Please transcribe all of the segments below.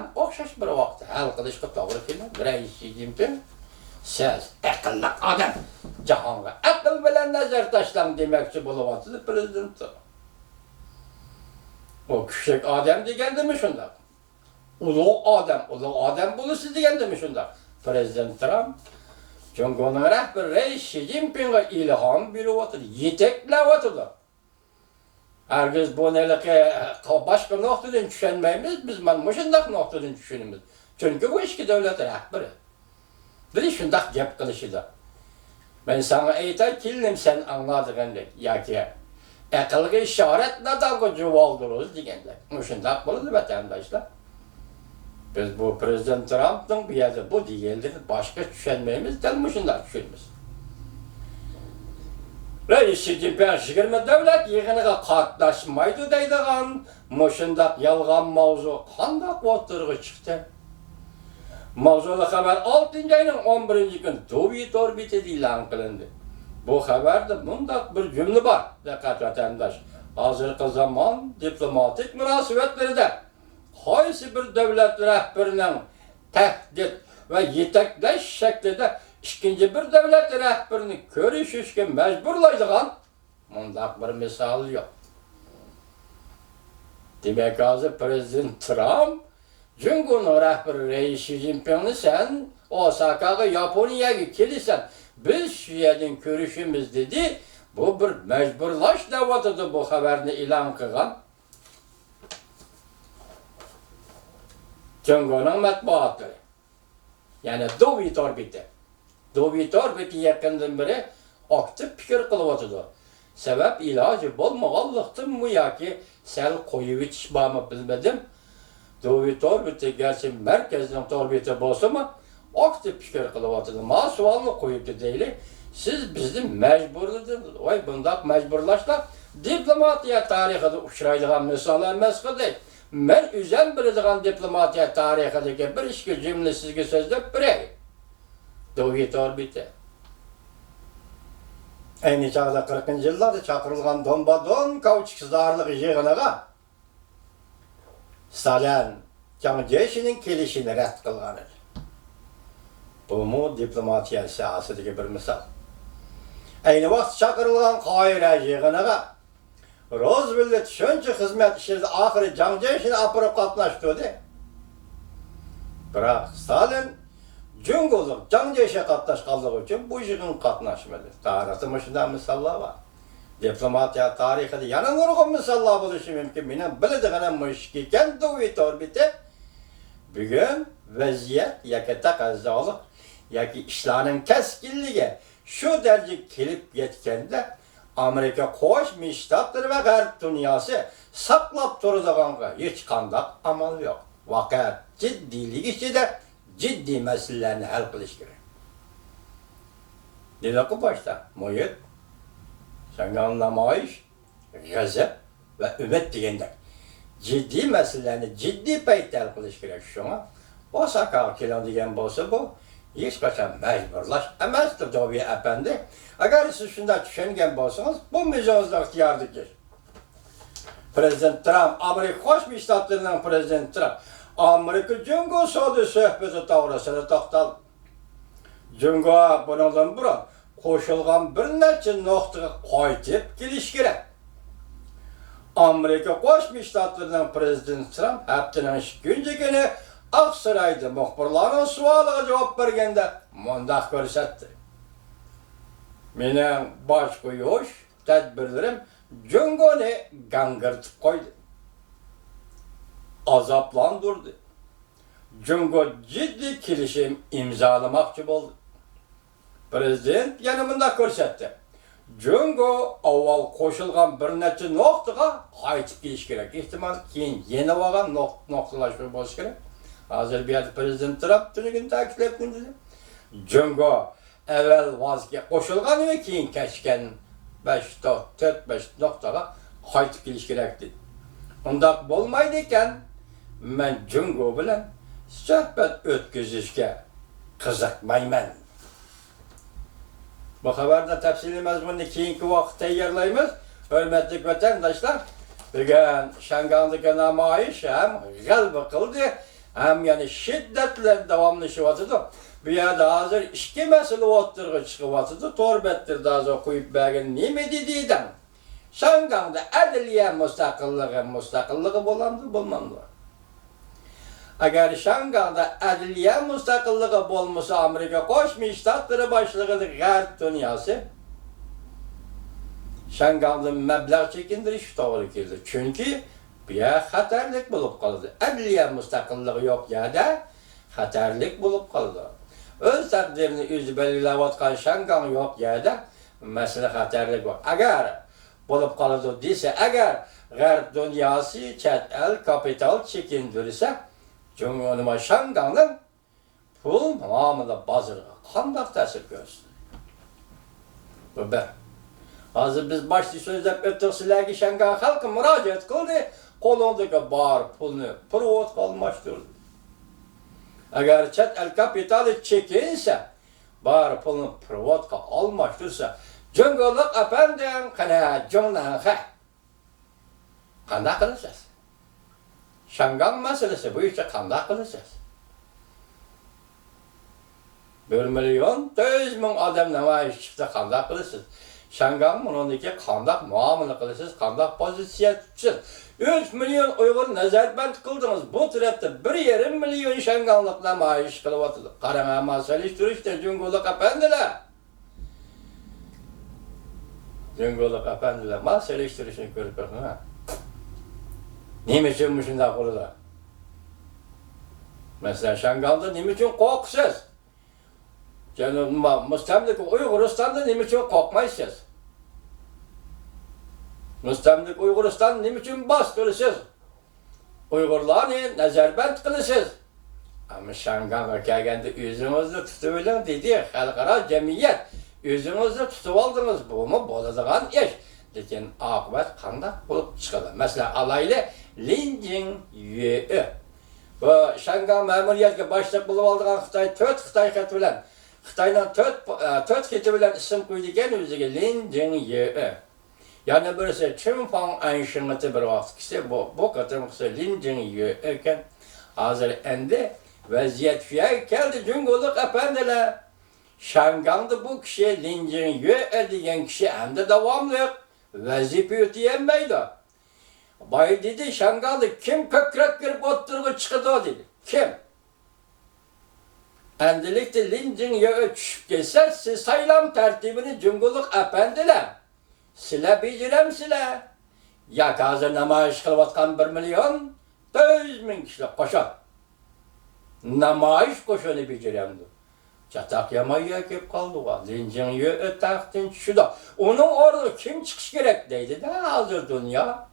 ham o'xshash bir vaqtda hal qilishga to'g'ri keladi. Rais Xi Jinping siz aqlli odam, jahonga aql bilan nazar tashlang demoqchi bo'lyapti prezident. O küçük adam degandimi shundoq? Ulug' odam bo'lsa degandimi shundoq? Prezident Trump Jumhuriyet rahbari Rais Xi Jinpingga ilhom beryapti, yetaklayapti. Herkes bu nelikə başqa noktadan düşünməyimiz, biz mana shundoq noktadan düşünürüz. Çünkü bu iki devlet rahbari. Biri shundoq gap qilishida. Ben sana aytay, keldim sen anladığındek, yoki aqlga ishorat nadalga javolduruz deganda. Shundoq bo'ladi vatandaşlar. Biz bu Prezident Trump'ın bir yerde bu deyildi, başka düşünməyimiz, dal shundoq düşünürüz. Rais Xi Jinping 20 devlet yığınıga qatnaşmaydı deydigan, shundoq yalğan mavzu qandaq o'tirg'i chiqdi. Mavzuli xabar 6 ayning 11 kun Twitter orbitida e'lon qilindi. Bu xabarda bundaq bir cümle var, diqqat vatandaş. Hozirgi zamon diplomatik munosabatlarida qaysi bir davlat rahbarining tahdid va yetaklash shaklida ikkinchi bir davlat rahbarini ko'rishishga majburlaydigan bundaq bir misol yo'q. Demek hozir Prezident Trump Jumhuriyet rahbari Rais Xi Jinpingni sen Osakaga, Yaponiyaga kelasan, biz shu yerdan ko'rishimiz dedi. Bu bir majburlash da'vatidir bu xabarni e'lon qilgan. Jumhuriyet matbuoti. Yani Twitter orbiti yaqindan beri aktiv fikr qilyapti. Sebep iloji bo'lmaganlikdan bu yoki sal qo'yib yetishmami bilmadim. Twitter orbiti gerçi merkezden orbiti bo'lsa-mu, aktiv fikr qilyapti. Ma savolni qo'yibdi deylik. Siz bizni majburladingiz. Voy bundaq majburlashlar diplomatiya tarixida uchraydigan misol emas qildik. Men o'zim biladigan diplomatiya tarixidagi bir ikki jumla sizga so'zlab beray. Twitter orbiti. Ayni chog'da 40-yillarda chaqirilgan Donbadon kauçukzorlik yig'iniga Stalin Jiang Zemin'in kelishini rad qilgan edi. Bu mu diplomatiya siyosadagi bir misol. Ayni vaqt chaqirilgan Qoira yig'iniga Roosevelt shuncha xizmat ishida oxiri Jiang Zemin'ni apirib qatnashdi. Biroq Stalin Cumhuriyet Jiang Zemin'e qatnashganligi uchun bu yig'in qatnashmadi. Tarixda shunday misollar bor. Diplomatiya tarixida yana nurg'un misollar bo'lishi mumkin. Mening biladiganim ekan Twitter orbiti bugun vaziyat yoki taqozolik yoki ishlarning kaskinligi shu darajaga kelib yetganda Amerika Qo'shma Shtatlar va G'arb dunyosi saqlab turadiganiga hech qanday amal yo'q. Vaqt jiddiylik ichida ciddi meselelerini hal qilish kerak. Dedik başta, muhit, sangan namoyish, g'azab va umid degandek ciddi meselelerini ciddi paytda hal qilish kerak. Shunga Osakaga keladigan bo'lsa bu hech qachon majburlash emasdir, Doviy apandi. Agar siz shunday tushungan bo'lsangiz, bu mijozlar ixtiyordir. Prezident Trump, Amerika Qo'shma Shtatlarining prezidenti Trump Amerika Jungo savdo suhbati to'g'risida to'xtaldi. Jungo bundan burun qo'shilgan bir necha nuqtaga qaytib kelish kerak. Amerika Qo'shma Shtatlarining prezidenti Trump haftaning 2 kuni Oqsaroyda muxbirlarning savoliga javob berganda mundaq ko'rsatdi. Mening bosh qo'yish tadbirlarim Jungoni gangirtib qo'ydi. Azaplandırdı. Jungo ciddi kelishim imzalamoqchi bo'ldi. Prezident yana bunda ko'rsatdi. Jungo avval qo'shilgan bir necha nuqtaga qaytib kelish kerak. Ehtimol keyin yana olgan nuqtalar bo'lishi kerak. Hozir bu yerda Prezident Trump tuniga ta'kidlab qo'ydi. Jungo avval vazga qo'shilgan va keyin kechgan 4-5 nuqtaga qaytib kelish kerak dedi. Undaq bo'lmaydi ekan. Men Jungo bilan suhbat o'tkazishga qiziqmayman. Bu xabarda tafsiliy mazmunni keyingi vaqt tayyorlaymiz. Hurmatli vatandoshlar, bugun Shangandagi namoyish ham g'alaba qildi. hem yani şiddetle devamlaşıvatıdı. Bir yerde hazır iki mesele oturgu çıkıvatıdı. Torbettir daha sonra koyup belgen nime dediyden. Şanganda adliye müstakillığı bulandı, bulmandı. Eğer Şanganda adliye müstakillığı bulmasa Amerika Koşmuş Ştatları başlığıdır Garp dünyası. Şanganda meblağ çekindiriş doğru geldi. Çünkü bir hatarlık bulup kaldı. Adliye müstakilliği yok ya da hatarlık bulup kaldı. Öz takdirini üzü belirlevatkan Şangan yok ya da mesela hatarlık var. Eğer bulup kaldı dese, eğer Garp dünyası çet el kapital çekindirirse Cumhurbaşkanı Şangan'ın pul muamele bazırı kandak tesir görsün. Bu bir. Hazır biz başta sözlep ötük silagi Şangan halkı müracaat kıldı, kolundaki bar pulunu pırvot kalmıştırdı. Eğer çet el kapitalı çekinse, bar pulunu pırvot almıştırsa, Cumhurluk efendim kana cumhurluk kandak kılacağız. Şangan meselesi bu işte kandak kılacağız. 1.400.000 adam namayiş çıktı kandak kılırsınız. Şangan bunundaki kandak muamele kılırsınız, kandak pozisyon tutuşuz. 3 milyon Uygur nezarbent kıldınız. Bu tarafta 1,5 milyon Şanganlık namayiş kılıvatıdı. Karama masaliştirişte Cumhurluk efendiler. Cumhurluk efendiler masaliştirişini görüp bakın ha. Niçin bu şunda kurulur? Mesela Şangan'da niçin korkusuz? Yani müstemlik Uyguristan'da niçin korkmaysınız? Müstemlik Uyguristan'da niçin bastırırsınız? Uygurlarını nezarbent kılısınız. Ama Şangan'a gelgende yüzünüzü tutuyorlar dedi, halkara cemiyet. Yüzünüzü tutuvaldınız, bu mu bozacağın iş. Lekin akıbet kandak bulup çıkılır. Mesela alaylı Linjin Yue. Bu Şangan memuriyetke başlık bulup aldığın Xitay 4 Xitay xeti bilen, Xitay'dan 4 xeti bilen isim koyduğun üzüge Linjin Yue. Yani böylese Çinfang Anşıngıtı bir vakit kişi bu katım kişi Linjin Yue iken hazır endi vaziyet fiye geldi Cumhurluk efendiler. Şangan'da bu kişi Linjin Yue diyen kişi hem de devamlı vazife yürüteyemeydi. Bay dedi Şangan'da kim kökrek girip oturup çıktı dedi. Kim? Endilikte Linjin Yue düşüp gelse siz sayılam tertibini Cumhurluk efendiler. Sile bilirem sile. Ya hazır namayiş kılıvatkan 1.400.000 kişilik koşan. Namayiş koşanı biliremdi. Çatak yamaya kep kaldı var. Linjin Yue tahtın şuda. Onun orada kim çıkış gerek deydi de hazır dünya.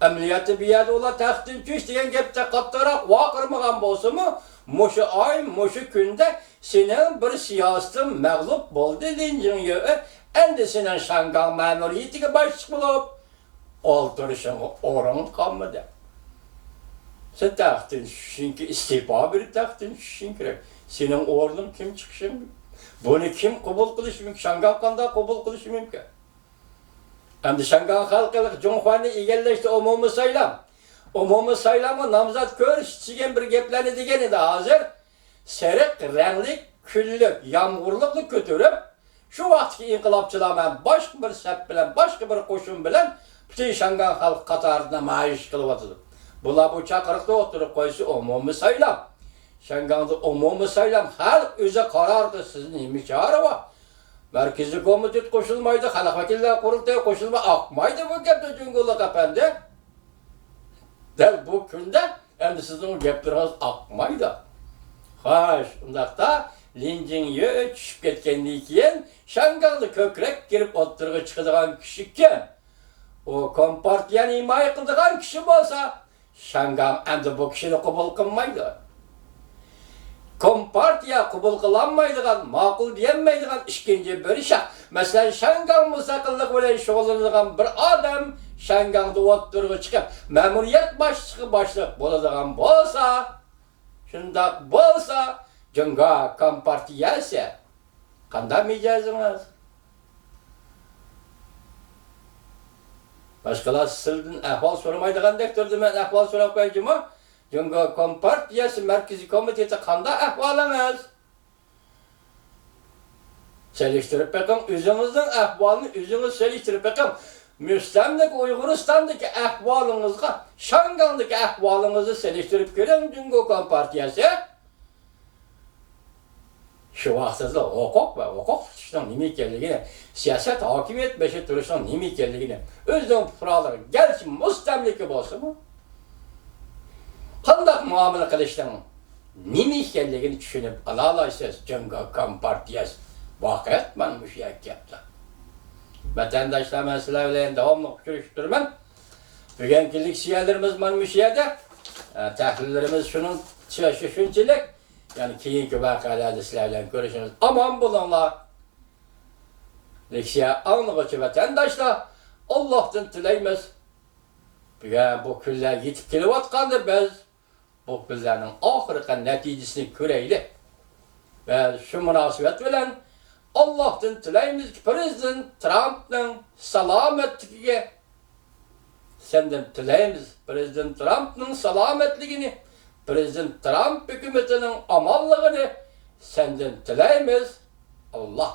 Emniyeti bir yerde ola tahtın çüş diyen gepte kattarak vakırmağın bolsa mı? Muşu ay, muşu günde senin bir siyasetin mağlup boldu Linjin Yue. Endi senin Şangan memuriyetine başlık bulup olduruşun oranın kalmadı. Sen tahtın çünkü istifa bir tahtın çünkü senin orlun kim çıkışın? Bunu kim kabul kılış mümkün? Şangan kanda kabul kılış mümkün? Hem de Şangan halkılık Cumhurbaşkanı igelleşti umumu saylam. Umumu saylamı namzat görüş çigen bir geplerini digeni de hazır. Serik, renklik, küllük, yağmurluklu götürüp şu vaktki inkılapçılar başka bir sep bilen, başka bir koşun bilen bütün Şangan halk katarına maaş kılıvatıdır. Bunlar bu çakırıkta oturup koysa umumu saylam. Şangan'da umumu saylam halk öze karardı sizin imkanı var. Merkezi komitet koşulmaydı, halk vakiller kurultaya koşulma akmaydı bu gepte Cumhurluk efendi. Del bu günde hem de sizin gepleriniz akmaydı. Haş, ondakta Linjin Yue düşüp ketkenliğinden Şangan'da kökrek girip oturuğa çıkıdığan kişiken o kompartiyanı himaye kıldığan kişi olsa Şangan hem de bu kişini kabul kılmaydı. Kompartiya kabul kılanmaydıgan, makul diyenmeydigan işkinci bir iş. Mesela Şangan müstakillik bilen şoğlanıdığan bir adam Şangan'da oturuğa çıkıp memuriyet başlık buladigan bolsa, şundak bolsa, Cunga kompartiyası kanda mecazınız? Başkalar sırrın ahval soramaydıgan dektirdi, ben ahval sorap koyacağım. Cumhuriyet Kompartiyası Merkezi Komitesi kanda ahvalınız? Seliştirip bakın, özünüzün ahvalını özünüz seliştirip bakın. Müstemlik Uyguristan'daki ahvalınızga, Şangan'daki ahvalınızı seliştirip görün Cumhuriyet Kompartiyası. Şu vaxtda hukuk ve hukuk tutuşunun nime ekenligini, siyaset hakimiyet beşi duruşunun nime ekenligini, özünün kuralları gelsin müstemliki bolsa mı? Qandaq muamele qilishning nima ekanligini tushunib alalaysiz Cumhuriyet Kompartiyasi. Vaqt mana shu gapda. Vatandaşlar men sizlar bilan davomli uchrashib turman. Bugungi leksiyalarimiz mana shu yerda. Tahlillarimiz shunchalik, ya'ni keyingi voqealarda sizlar bilan ko'rishamiz. Omon bo'linglar. Leksiya anglag'uvchi vatandaşlar, Allohdan tilaymiz. Bugun bu kunlar yetib kelayotganda biz bu kunlarning oxirgi natijasini ko'raylik. Ve şu münasebet bilen Allah'tan tilaymiz ki Prezident Trump'ın salametliğine, senden tilaymiz Prezident Trump'ın salametliğini, Prezident Trump hükümetinin amallığını senden tilaymiz. Allah